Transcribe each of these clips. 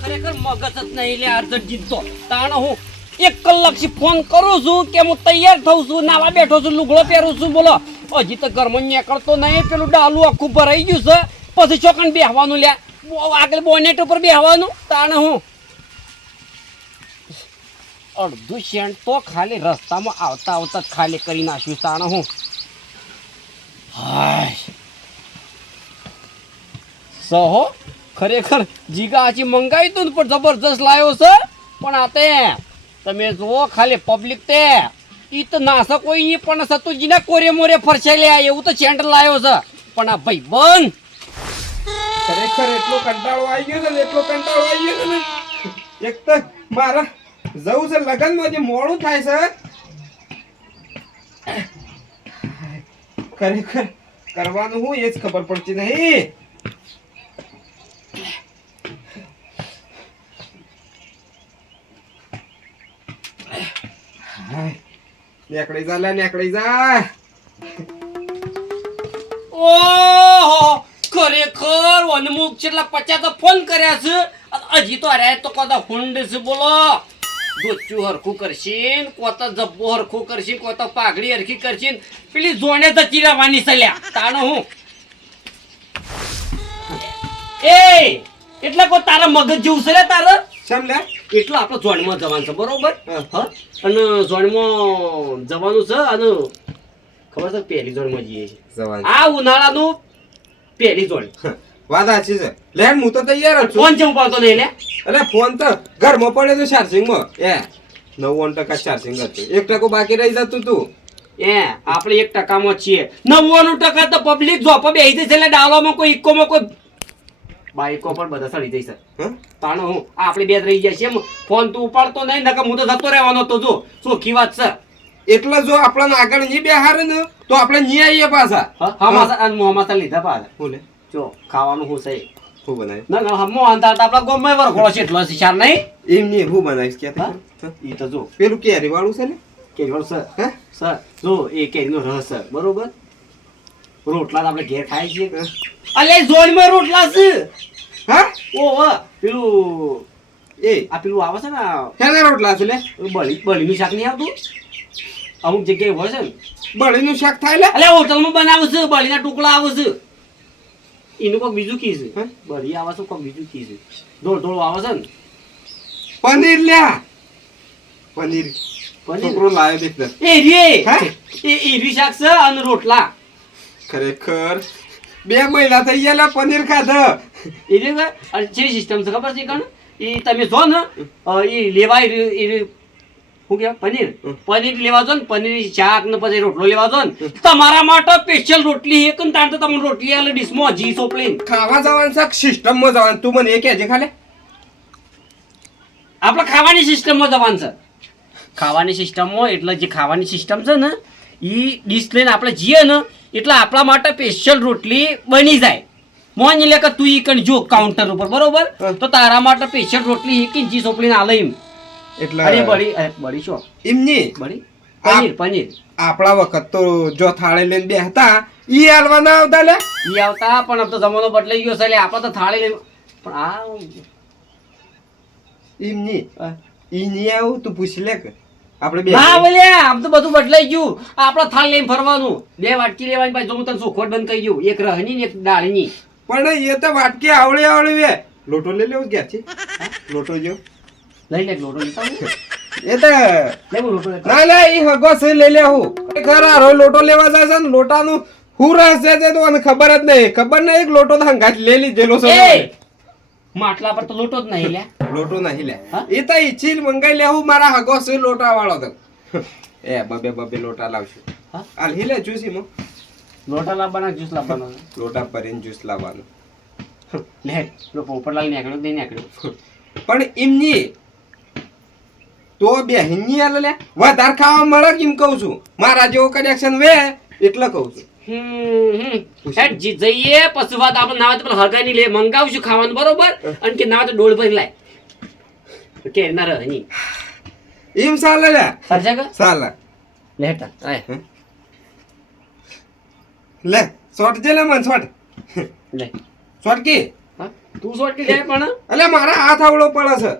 ખરેખર મગજ જ નહીં લે અર્જન્ટ જીતતો તાણ હું 1 કલાકથી ફોન કરું છું કે હું તૈયાર થઉં છું નાવા બેઠો છું લુગડો પહેરું છું બોલો હજી તો ઘરમાં નીકળતો નહીં પેલું ડાલું આખું ભરાઈ ગયું છે પછી ચોકન બેહવાનું લ્યા આગળ બોનેટ ઉપર બેહવાનું તાણ હું અડધું શેન્ટ તો ખાલી રસ્તામાં આવતા આવતા જ ખાલી કરી નાખ્યું તાણ હું હાય સહો ખરેખર જીગા આજી મંગાવી તું પણ જબરજસ્ત લાવ્યો છે પણ આ તે તમે જુઓ ખાલી પબ્લિક તે ઈ તો નાસક કોઈ નહીં પણ સતુજીના કોરે મોરે ફરશે લે એવું તો સેન્ટ લાવ્યો છે પણ આ ભાઈ બંધ ખરેખર એટલો કંટાળો આવી ગયો છે ને એટલો કંટાળો આવી ગયો છે ને એક તો મારા જવું છે લગનમાં જે મોડું થાય છે ખરેખર કરવાનું હું એ જ ખબર પડતી નહીં નીકળી જા લે નીકળી જા ઓહો ખરેખર વનમુખ છેલ્લા 50 ફોન કર્યા છે હજી તો અરે તો કદા હુંડ છે બોલો ગોચું હરખું કરશીન કોતા જબ્બો હરખું કરશીન કોતા પાઘડી હરખી કરશીન પેલી જોણે તો ચીરાવાની સલ્યા તાણો હું એ એટલે કો તારા મગજ જેવું છે રે તારા સમ લે એટલો આપણે જોણમાં જવાનું છે બરોબર હા અને જોણમાં જવાનું છે અને ખબર છે પહેલી જોણમાં જઈએ જવાનું આ ઉનાળાનું પહેલી જોણ વાત સાચી છે લે હું તો તૈયાર જ છું ફોન જેમ પડતો નહીં લે અરે ફોન તો ઘરમાં પડે તો ચાર્જિંગમાં 99% ચાર્જિંગ હતું 1% બાકી રહી જતું તું આપણે 1% છીએ 99% તો પબ્લિક જોપ બેહી જશે એટલે ડાલોમાં કોઈ ઇકોમાં કોઈ બાઈકો પર બધા સડી જઈશે તાણો હું આપણે બે જ રહી જાય છે ફોન તું ઉપાડતો નહીં નકર હું તો જતો રહેવાનો તો જો સોખી વાત છે એટલે જો આપણને આગળ નહીં બેહારે ને તો આપણે નહીં આવીએ પાછા હા માસા મોહમ્મદ લીધા પાછા બોલે જો ખાવાનું હું સહી હું બનાવી ના ના મોહન તાર આપણા ગોમમાં વરખોળો છે એટલો શિકાર નહીં એમ નહીં હું બનાવીશ કે ઈ તો જો પેલું કેરી વાળું છે ને કેરીવાળો સર હે સર જો એ કેરીનો રસ છે બરોબર રોટલા તો આપણે ઘેર ખાઈ છીએ અલે ઝોનમાં રોટલા છે હા ઓહો પેલું એ આ પેલું આવે છે ને હેના રોટલા છે લે બળીનું શાક નહીં આવતું અમુક જગ્યાએ હોય છે ને બળીનું શાક થાય લે અલે હોટલમાં બનાવું છે બળીના ટુકડા આવે છે એનું કોઈક બીજું કી છે બળી આવે છે કોઈક બીજું કી છે ધોળ ધોળ આવે છે ને પનીર લ્યા પનીર છોકરો લાવ્યો દેખ એ રી શાક છે અને રોટલા ખરેખર 2 મહિના થઈ ગયા પનીર ખાધા એ રે અને જે સિસ્ટમ છે ખબર છે કણ એ તમે જો ને એ લેવાય એ શું કે પનીર લેવા જો ને પનીર શાક ને પછી રોટલો લેવા જો ને તમારા માટે સ્પેશિયલ રોટલી એક ને તાણ તો તમને રોટલી આલે ડીશમાં જી સોપલીન ખાવા જવાનું છે સિસ્ટમમાં જવાનું તું મને એ કહેજે ખાલે આપણે ખાવાની સિસ્ટમમાં જવાનું છે ખાવાની સિસ્ટમમાં એટલે જે ખાવાની સિસ્ટમ છે ને એ ડીશ લઈને આપણે જઈએ ને એટલે આપણા માટે સ્પેશિયલ રોટલી બની જાય મોન લે કે તું ઈ કણ જો કાઉન્ટર ઉપર બરોબર તો તારા માટે સ્પેશિયલ રોટલી એક જી સોપલીને આલે એમ એટલે અરે બળી શું એમની બળી પનીર આપણા વખત તો જો થાળે લઈને બેહતા ઈ હાલવા ના આવતા લે ઈ આવતા પણ अब તો જમાનો બદલાઈ ગયો છે એટલે આપણે તો થાળી લઈને પણ આ એમની ઈ નહીં આવું તું પૂછી લે કે આપણે બે ના બોલે આમ તો બધું બદલાઈ ગયું આપણે થાળ લઈને ફરવાનું 2 વાટકી લેવાની ભાઈ જો હું તને સુખોટ બંધ કહી દઉં એક રહની ને એક દાળની પણ એ તો વાટકી આવડી વે લોટો લઈ લેવો ગયા છે લોટો જો લઈ લે લોટો લેતા એ તો લેવું લોટો લેતા ના ઈ હગો છે લઈ લે હું ખરા રો લોટો લેવા જાય છે ને લોટાનું હું રહેશે તે તો મને ખબર જ નહીં ખબર નહીં એક લોટો તો હંગાત લઈ લીધેલો છે માટલા પર તો લોટો જ નહીં લે લોટો નહીં લે એ તો ઈચ્છી મંગાઈ લેવું મારા હગો છે લોટા વાળો તો એ બબે લોટા લાવશું હાલ હિલે જ્યુસી મો લોટા લાવવાના જ્યુસ લાવવાનો લોટા ભરીને જ્યુસ લાવવાનું લે લો પોપટલાલ નીકળ્યો નહીં નીકળ્યો પણ એમની તો બે હિન્ની આલે લે વધારે ખાવા મળે કેમ કહું છું મારા જેવો કનેક્શન વે એટલે કહું છું જઈએ પછી વાત આપણે નાવા તો હગાની લે મંગાવશું ખાવાનું બરોબર અને કે નાવા તો ડોળ ભરી લાય કે ના રહી એમ ચાલે લે સરજા કે ચાલે લેટા આય લે શોટ જે લે મન શોટ લે સોટકી હા? તું સોટકી જાય પણ એટલે મારા હાથ આવડો પડે છે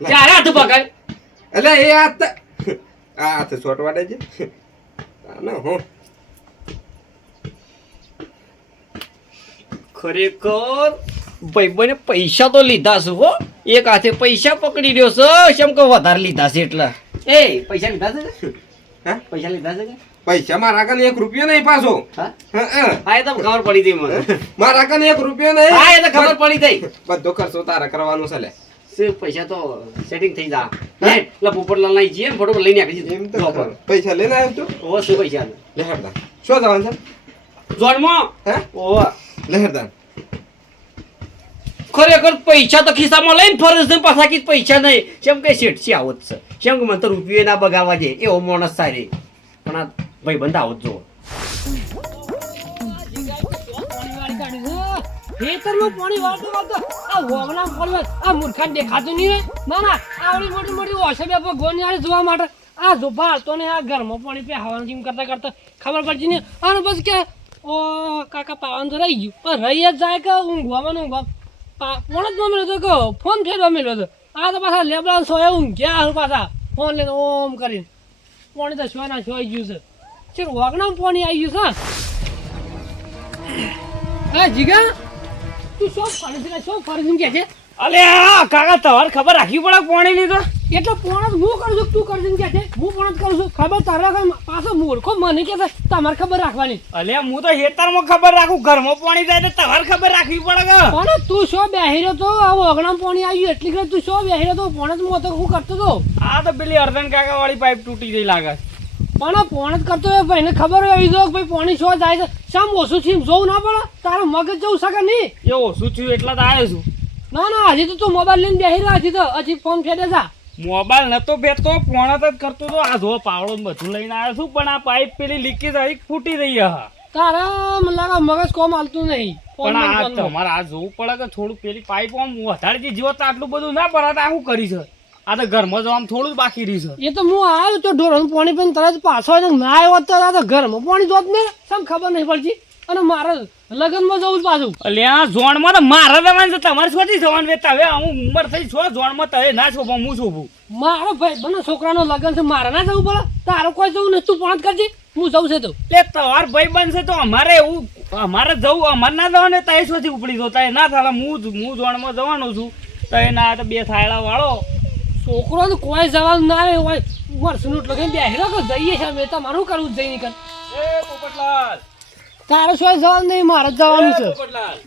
ક્યારે હાથ પકડ એટલે એ હાથ આ હાથ સોટવા દે છે ના હું ખરેખર ભાઈબંધે પૈસા તો લીધા છે હો એક હાથે પૈસા પકડી રહ્યો છે કેમ કે વધારે લીધા છે એટલે એ પૈસા લીધા છે હા પૈસા લીધા છે કે? પૈસા મારા કને 1 રૂપિયો નહીં પાછો હા હા હા એ તો ખબર પડી ગઈ મને મારા કને 1 રૂપિયો નહીં હા એ તો ખબર પડી ગઈ બધો ખર્ચો તારે કરવાનો છે લે શું પૈસા તો સેટિંગ થઈ જા લે એટલે પોપટલાલ લઈ જઈએ ફોટો લઈને આપી એમ દીધું તો ખરું. પૈસા લઈને આવ્યો તું ઓ શું પૈસા લહેરદાન શું જવાનું છે જોનમાં હે ઓ લહેરદાન ખરેખર પૈસા તો ખિસ્સામાં લઈને ફરે છે પાછા કીધું પૈસા નહીં કેમ કે શેઠ છે આવત છે કેમ કે મને તો રૂપિયો ના બગાડવા દે એવો માણસ સારી પણ આ ભાઈ બંધ આવત જો ખેતરમાં પાણી વાળતો વાળતો આ વગલા પડવે આ મૂર્ખાને દેખાતું નહીં હોય. ના ના આવડી મોટી મોટી ઓછે બે ભગવાનની આડે જોવા માટે આ જોભા હાલતો ને આ ઘરમાં પાણી પે હવાનું જીમ કરતા કરતા ખબર પડતી નહીં અને બસ કે ઓ કાકા પાવાનું તો રહી ગયું પણ રહી જ જાય કે ઊંઘવામાં ને ઊંઘવા ફોન જ મળ્યો હતો કે ફોન ફેરવા મળ્યો હતો આ તો પાછા લેબડા સોયા ઊંઘ્યા હાલ પાછા ફોન લઈને ઓમ કરીને પાણી તો સોયના સોઈ ગયું છે ચેર વગણામાં પાણી આવી ગયું છે હા જીગા તું શું ફરજ શું ફરજ કે છે અલે આ કાકા તમારે ખબર રાખવી પડે પાણી લીધો એટલે પોણત હું કરું છું તું કરજે કે છે હું પોણત કરું છું ખબર તારા પાછો મૂર્ખો મને કે તમારે ખબર રાખવાની અલે હું તો હેતરમાં ખબર રાખું ઘરમાં પાણી જાય તો તમારે ખબર રાખવી પડે કે પણ તું શું બેહી રહ્યો તો આ ઓગણામાં પાણી આવ્યું એટલી ઘડી તું શું બેહી રહ્યો તો પોણત હું તો હું કરતો તો આ તો પેલી અર્ધન કાકા વાળી પાઇપ તૂટી ગઈ લાગે પણ પોણત કરતો હોય ભાઈને ખબર હોય આવી જો ભાઈ પાણી શું જાય છે શામ ઓછું છે જોવું ના પડે તારું મગજ જવું શકે નહીં એ ઓછું થયું એટલા તો આવ્યો છું ના ના હજી તો તું મોબાઈલ લઈને બેહી રહ્યો હજી ફોન ફેરે જા મોબાઈલ નતો બેઠતો પોણત જ કરતો તો આ જો પાવડો ને બધું લઈને આવ્યો છું પણ આ પાઇપ પેલી લીકેજ આવી ફૂટી રહી હા તારા મને લાગે મગજ કોમ હાલતું નહીં પણ આ તમારે આ જોવું પડે કે થોડું પેલી પાઇપ આમ વધારે જીવો તો આટલું બધું ના પડે આ શું કરી છે આ તો ઘરમાં જવાનું થોડું જ બાકી રહી છે એ તો હું આવ્યો તો ઢોરણ પાણી પીને તરત પાછો આવીને ના આવ્યો તો આ તો ઘરમાં પાણી જોત ને સમ ખબર નહીં પડતી અને મારે લગ્નમાં જવું જ પાછું અલ્યા ઝોનમાં તો મારે જવાનું છે તમારે શોધી જવાનું વેતા હવે હું ઉંમર થઈ છો ઝોનમાં તમે ના છો હું છું મારો ભાઈ બને છોકરાનો લગ્ન છે મારે ના જવું પડે તારો કોઈ જવું નથી તું પણ કરજે હું જવું છે તો એટલે તમાર ભાઈ બનશે તો અમારે એવું અમારે જવું અમારે ના જવાનું તય શોધી ઉપડી દો તય ના થાય હું ઝોનમાં જવાનો છું તય ના તો બે થાયડા વાળો છોકરો તો કોઈ જવાનું ના આવે હોય વર્ષનું એટલું કઈ બેહરો કે જઈએ છે અમે તમારું કરવું જ જઈ નીકળ એ પોપટલાલ તારે શું જવાનું નહીં મારે જ જવાનું છે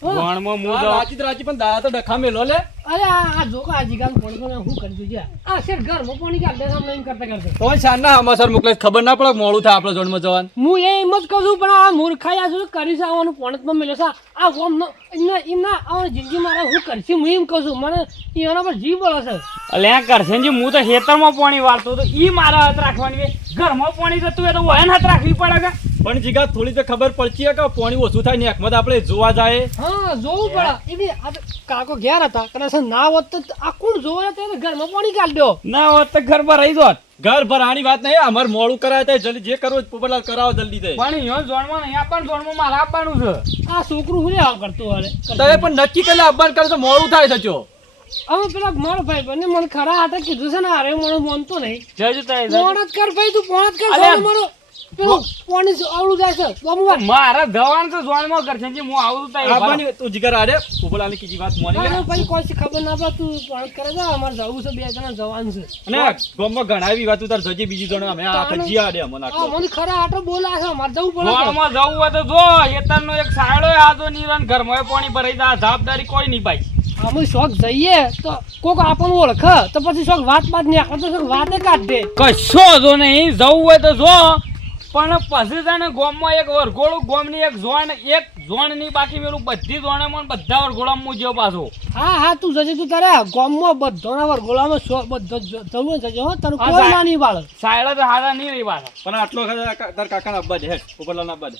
ઝોનમાં હું રાજી પણ દાદા તો ડખા મેલો લે અરે આ જો આ જીગાન પાણી હું કરી દઉં છે આ શેર ઘરમાં પાણી કાઢ દે નહીં કરતા કરતા તો શાનના સમાચાર મોકલે ખબર ના પડે મોડું થાય આપણે જોડમાં જવાનું હું એમ જ કહું છું પણ આ મૂર્ખાઈ આ શું કરી છે આવવાનું પોણતમાં મેળ્યો છે આ ગોમ એમના આ જિંદગી મારે હું કરશે હું એમ કહું છું મને એના પર જીવ બોલે છે અલ્યા કરશનજી હું તો ખેતરમાં પાણી વાળતો તો ઈ મારા હાથ રાખવાની ઘરમાં પાણી જતું હોય તો વહેન હાથ રાખવી પડે કે પણ જીગા થોડી તો ખબર પડતી કે પાણી ઓછું થાય ને એકમાં આપણે જોવા જાય હા જોવું પડે એવી આ કાકો ઘેર હતા કદાચ ના હોત તો આ કોણ જોવે તો ઘરમાં પાણી કાઢ્યો ના હોત તો ઘરમાં રહી જોત ઘર ભરાની વાત નહીં અમારે મોડું કરાય થાય જલ્દી જે કરવું પોપટલાલ કરાવો જલ્દી થાય પણ અહીંયા ઝોનમાં નહીં આપવાનું ઝોનમાં મારે આપવાનું છે આ છોકરું હું આવ કરતો હાલે તમે પણ નક્કી પેલા અબાન કરે તો મોડું થાય થજો હવે પેલા મારો ભાઈ બને મને ખરા હાથે કીધું છે ને અરે મને માનતો નહીં જજો તાઈ પોણ જ કર ભાઈ તું પોણ જ કર મારો પેલું પાણી આવડું જાય છે બાબુવા મારે જવાનું છે ઝોનમાં કરશનજી હું આવું તાઈ આબાની તું જીગર આરે પોપટલાલની કીધી વાત મોની ના, ના, ભાઈ કોઈ ખબર ના પડે તું પણ કરે છે અમારે જવું છે બે જણા જવાનું છે અને ગામમાં ઘણા એવી વાતો તાર જજે બીજી જણા અમે આ ખજી આડે અમને આ મને ખરા આટો બોલા છે અમારે જવું પડે છે. ઝોનમાં જવું હોય તો જો હેતરનો એક સાયડો આજો નીરન ઘરમાં પાણી ભરાઈ જાય જવાબદારી કોઈ નહીં ભાઈ અમે શોખ જઈએ તો કોક આપણને ઓળખે તો પછી શોખ વાત નીકળે તો શોખ વાતે કાઢ દે કશો જો નહીં જવું હોય તો જો પણ પછી છે ને ગોમમાં એક વરઘોડું ગોમની એક ઝોન ની બાકી પેલું બધી ઝોનમાં બધા વરઘોડામાં હું જ્યો પાછો હા તું જજે તું તારે ગામમાં બધોના વરઘોડામાં બધો જવું જજે હો તારું હા, કોઈ સાહેબ. ના નહીં બાળે સાયડા તો હારા નહીં રહી પાછા પણ આટલો તાર કાકાના અબ્બા દે પોપટલાલના અબ્બા દે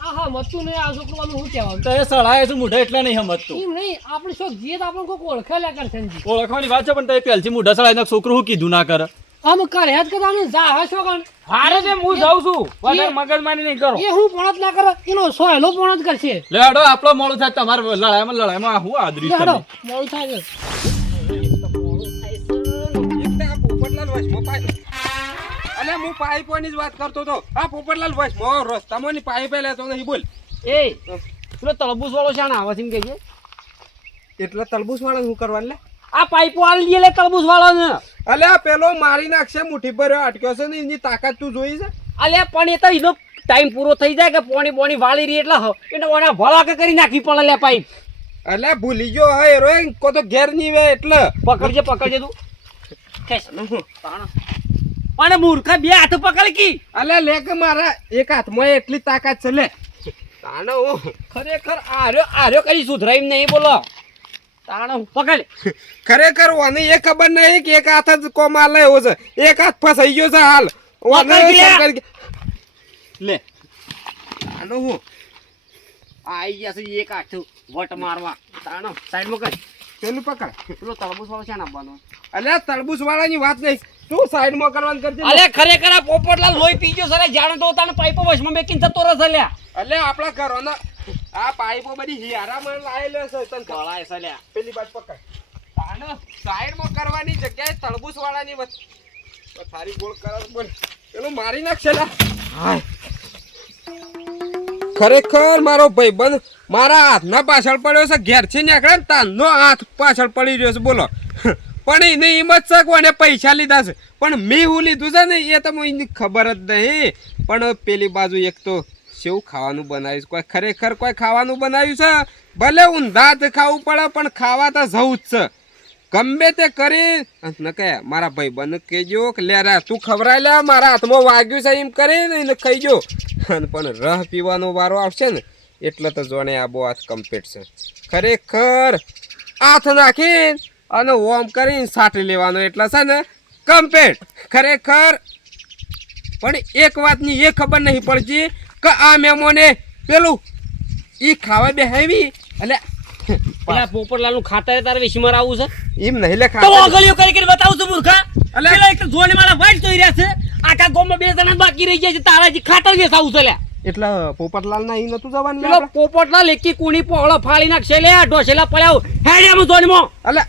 હા મતું નહીં આ છોકરું અમે શું કહેવાનું તો એ સળાય છે મોઢા એટલે નહીં સમજતું એમ નહીં આપણે શોખ જઈએ તો આપણે કોઈક ઓળખે લે કરશે ઓળખવાની વાત છે પણ તે પહેલથી મોઢા સળાય છોકરું શું કીધું ના કરે આમ કરે જ કદાનું જા હશો કણ હારે તે હું જાઉં છું વધારે મગજમારી નહીં કરો એ હું પણ જ ના કરે એનો સોયલો પણ જ કરશે લેડો આપણો મોડું થાય તમારે લડાઈમાં હું આદરી લે હાડો મોડું થાય છે એકતા પોપટલાલ વચમાં અલે હું પાઇપોની જ વાત કરતો હતો. આ પોપટલાલ વચમાં રસ્તામાંની પાઇપે લેતો નહીં બોલ. એ પેલો તળબૂચ વાળો છે ને આવે છે એમ કે છે એટલે તરબૂચ વાળા શું કરવાનું લે? આ પાઇપો આલી દે લે તળબૂચ વાળો ને અલે આ પેલો મારી નાખશે મુઠ્ઠી ભર્યો અટક્યો છે ને એની તાકાત તું જોઈ છે? અલે પણ એ તો એનો ટાઈમ પૂરો થઈ જાય કે પોણી બોણી વાળી રહી એટલે એને ઓના ભલા કે કરી નાખવી પડે લે પાઇપ અલે ભૂલી ગયો હે રો કો તો ઘેર ની વે એટલે પકડજે તું ખેંચ. અને મૂર્ખા બે હાથ પકડ કી અલે લે કે મારા એક હાથમાં એટલી તાકાત છે લે. તાનો ખરેખર આર્યો કઈ સુધરાઈ નહીં બોલો તાણ પકડ ખરેખર ઓને એ ખબર નહીં કે એક હાથ જ કોમાં લેવો છે. એક હાથ ફસાઈ ગયો છે હાલ. ઓને પકડ લે તાનો હું આઈ જશે એક હાથ વટ મારવા તાણ સાઈડમાં કર પેલું પકડ. પેલો તળબૂચ વાળો છે ને આપવાનો અલે તરબૂચ વાળાની વાત નહીં તું સાઈડમાં કરવાનું કરજે. અલે ખરેખર આ પોપટલાલ લોહી પી ગયો સરે જાણે તો તાને પાઇપો વશમાં બેકીને જતો રહે લ્યા અલે આપણા ઘરોના આ પાઇપો બધી હિયારામાં લાયેલો છે તને કળાય છે લ્યા પેલી બાજુ પકડ. તાનો સાઈડમાં કરવાની જગ્યાએ તરબૂચ વાળાની વાત થારી ગોળ કરાવ બોલ પેલું મારી નાખશે લે. હાય ખરેખર મારો ભાઈબંધ મારા હાથના પાછળ પડ્યો છે. ઘેરથી નીકળે ને તાનો હાથ પાછળ પડી રહ્યો છે બોલો. પણ એને હિંમત છે કોને પૈસા લીધા છે પણ મેં હું લીધું છે ને એ તો મને ખબર જ નહીં. પણ પેલી બાજુ એક તો શું ખાવાનું બનાવ્યું છે? કોઈ ખરેખર કોઈ ખાવાનું બનાવ્યું છે? ભલે ઊંધા જ ખાવું પડે પણ ખાવા તો જવું જ છે ગમે તે કરી ન કહે મારા ભાઈબંધ કહેજો કે લે રા તું ખવરાય લે મારા હાથમાં વાગ્યું છે એમ કરીને એને ખાઈજો. પણ રહ પીવાનો વારો આવશે ને એટલે તો જોને આ બહુ હાથ કમ્પ્લીટ છે. ખરેખર હાથ નાખીને અને ઓમ કરીને સાટી લેવાનો એટલે છે ને કમ્પ્લીટ. ખરેખર પણ એક વાતની એ ખબર નહીં પડતી કે આ મેમોને પેલું ઈ ખાવા બેહાવી એટલે પેલા પોપટલાલ નું ખાતર તારે વિશમાં આવું છે એમ નહીં લે તો ખાવા ઓગળીઓ કરી બતાવું છું મૂર્ખા અલે. પેલા એક તો જોઈને મારા વાઈટ જોઈ રહ્યા છે આખા ગામમાં 2 જણા બાકી રહી ગયા છે તારાજી ખાતર વેચાવું છે લ્યા એટલે પોપટલાલ ના ઈ નતું જવાનું લે પેલો આપણે? પોપટલાલ એકી કુણી પોળો ફાડી નાખશે લે ઢોસેલા પડ્યા હેડિયામાં જોઈને અલે